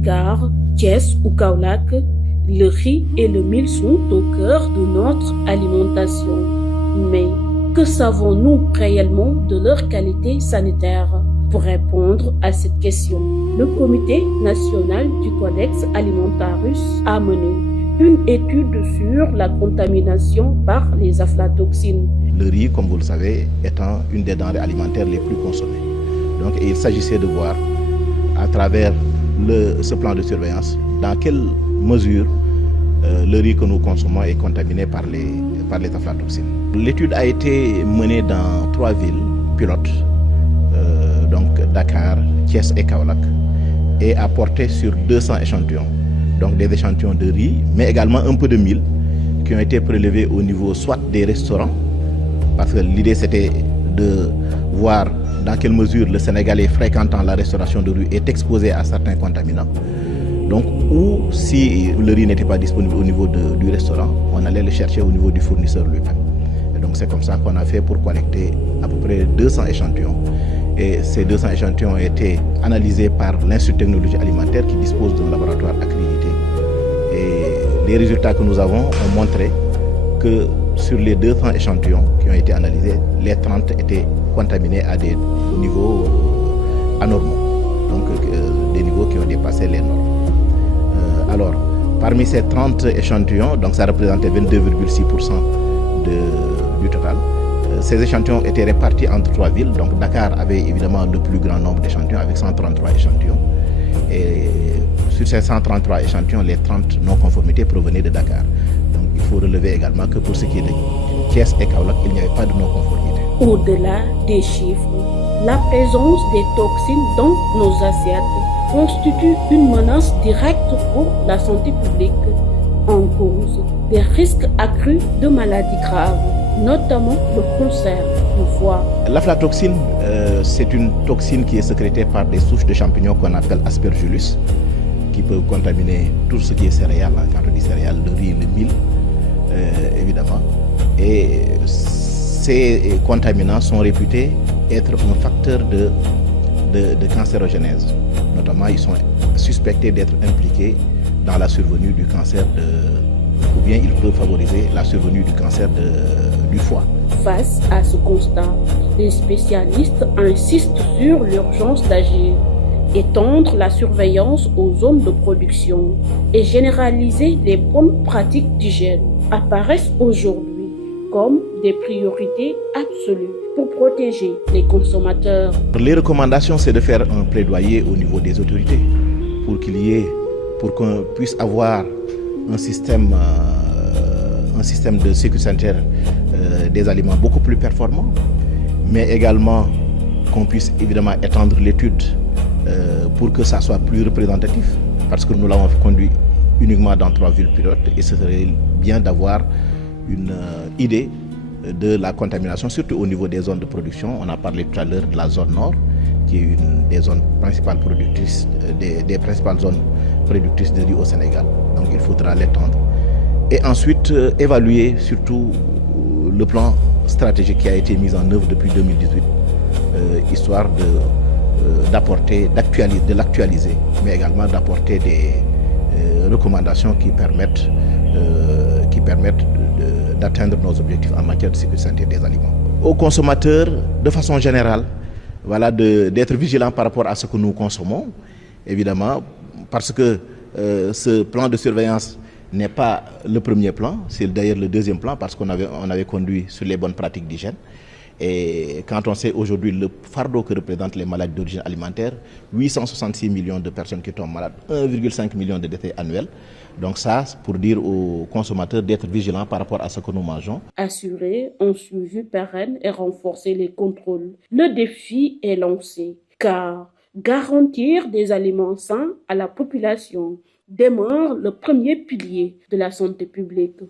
Dakar, Thiès ou Kaolack, le riz et le mil sont au cœur de notre alimentation. Mais que savons-nous réellement de leur qualité sanitaire? Pour répondre à cette question, le Comité national du Codex Alimentarius a mené une étude sur la contamination par les aflatoxines. Le riz, comme vous le savez, étant une des denrées alimentaires les plus consommées. Donc il s'agissait de voir, à travers ce plan de surveillance, dans quelle mesure le riz que nous consommons est contaminé par les aflatoxines. L'étude a été menée dans 3 villes pilotes, donc Dakar, Thiès et Kaolack, et a porté sur 200 échantillons, donc des échantillons de riz, mais également un peu de mil, qui ont été prélevés au niveau soit des restaurants, parce que l'idée c'était de voir dans quelle mesure le Sénégalais fréquentant la restauration de riz est exposé à certains contaminants. Donc, ou si le riz n'était pas disponible au niveau du restaurant, on allait le chercher au niveau du fournisseur lui-même. Et donc c'est comme ça qu'on a fait pour collecter à peu près 200 échantillons. Et ces 200 échantillons ont été analysés par l'Institut de technologie alimentaire qui dispose d'un laboratoire accrédité. Et les résultats que nous avons ont montré que sur les 200 échantillons qui ont été analysés, les 30 étaient contaminés à des niveaux anormaux, donc des niveaux qui ont dépassé les normes. Alors, parmi ces 30 échantillons, donc ça représentait 22,6% du total. Ces échantillons étaient répartis entre 3 villes. Donc Dakar avait évidemment le plus grand nombre d'échantillons avec 133 échantillons. Et sur ces 133 échantillons, les 30 non-conformités provenaient de Dakar. Donc il faut relever également que pour ce qui est de Thiès et Kaolack, il n'y avait pas de non-conformité. Au-delà des chiffres, la présence des toxines dans nos assiettes constitue une menace directe pour la santé publique, en cause des risques accrus de maladies graves, notamment le cancer du foie. L'aflatoxine, c'est une toxine qui est sécrétée par des souches de champignons qu'on appelle Aspergillus, qui peuvent contaminer tout ce qui est céréales, quand on dit céréales, le riz, le mil, évidemment. Et ces contaminants sont réputés être un facteur de cancérogénèse. Notamment, ils sont suspectés d'être impliqués dans la survenue du cancer ou bien ils peuvent favoriser la survenue du cancer du foie. Face à ce constat, les spécialistes insistent sur l'urgence d'agir, étendre la surveillance aux zones de production et généraliser les bonnes pratiques d'hygiène apparaissent aujourd'hui comme des priorités absolues pour protéger les consommateurs. Les recommandations, c'est de faire un plaidoyer au niveau des autorités pour qu'on puisse avoir un système de sécurité sanitaire des aliments beaucoup plus performant, mais également qu'on puisse évidemment étendre l'étude pour que ça soit plus représentatif, parce que nous l'avons conduit uniquement dans 3 villes pilotes et ce serait bien d'avoir une idée de la contamination, surtout au niveau des zones de production. On a parlé tout à l'heure de la zone nord, qui est une des zones principales productrices, des principales zones productrices de riz au Sénégal. Donc il faudra l'étendre. Et ensuite, évaluer surtout le plan stratégique qui a été mis en œuvre depuis 2018, histoire de l'actualiser, mais également d'apporter des recommandations qui permettent d'atteindre nos objectifs en matière de sécurité sanitaire des aliments. Aux consommateurs, de façon générale, voilà, d'être vigilants par rapport à ce que nous consommons, évidemment, parce que ce plan de surveillance n'est pas le premier plan, c'est d'ailleurs le deuxième plan parce qu'on avait conduit sur les bonnes pratiques d'hygiène. Et quand on sait aujourd'hui le fardeau que représentent les maladies d'origine alimentaire, 866 millions de personnes qui tombent malades, 1,5 million de décès annuels. Donc ça, pour dire aux consommateurs d'être vigilants par rapport à ce que nous mangeons. Assurer un suivi pérenne et renforcer les contrôles. Le défi est lancé, car garantir des aliments sains à la population demeure le premier pilier de la santé publique.